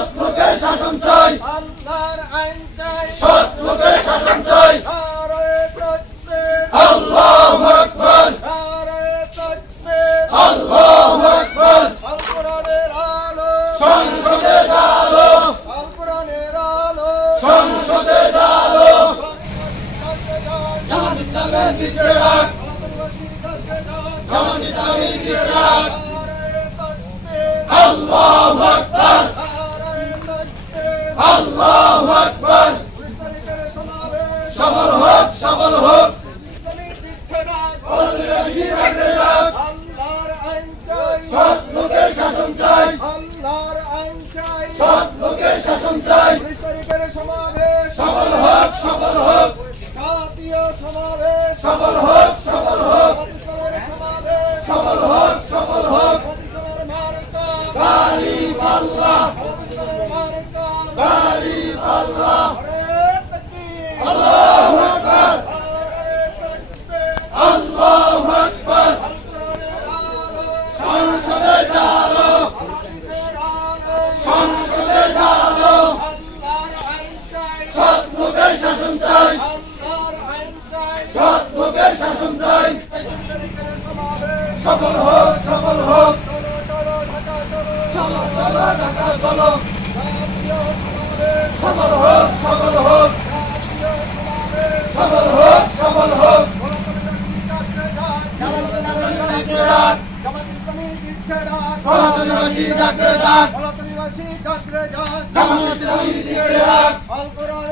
সৎ লোকের শাসন চাই, আল্লাহর আইন চাই, সৎ লোকের শাসন চাই। নারায়ে তাকবীর, আল্লাহু আকবার, নারায়ে তাকবীর, আল্লাহু আকবার। আল কোরআনের আলো, সংসদে আলো, আল কোরআনের আলো, সংসদে আলো। জামাত ইসলামের দিচ্ছে ডাক, জামাত ইসলামী দিচ্ছে ডাক। আল্লাহু আকবার, আল্লাহু আকবার। সফল হোক, সফল হোক। সৎ লোকের শাসন চাই, সৎ লোকের শাসন চাই। সফল হোক, সফল হোক, জাতীয় সমাবেশ, সফল হোক, সফল হোক, সমাবেশ, সফল হোক, সফল হোক। ইসলামের মার্কা, গালিব আল্লাহ, ইসলামের মার্কা, গালিব আল্লাহ। নারায়ে তাকবীর, আল্লাহু আকবার, নারায়ে তাকবীর, আল্লাহু আকবার। আল কোরআনের আলো, সংসদে আলো, হাদিসের আলো, সংসদে আলো। আল্লাহর আইন চাই, সৎ লোকের শাসন চাই, আল্লাহর আইন চাই, সৎ লোকের শাসন চাই। মুসলিমের সমাবেশ, সফল হোক, সফল হোক। চলো চলো ঢাকা চলো, চলো, চলো, ঢাকা চলো। জাতীয় সমাবেশ, সফল হোক, সফল হোক, জাতীয় সমাবেশ, সফল হোক, সফল হোক। জামাত ইসলামী দিচ্ছে ডাক, কলাতলিবাসী ডাকে ডাক, কলাতলিবাসী ডাকরে ডাক, জামাত ইসলামী দিচ্ছে ডাক। আল কোরআনের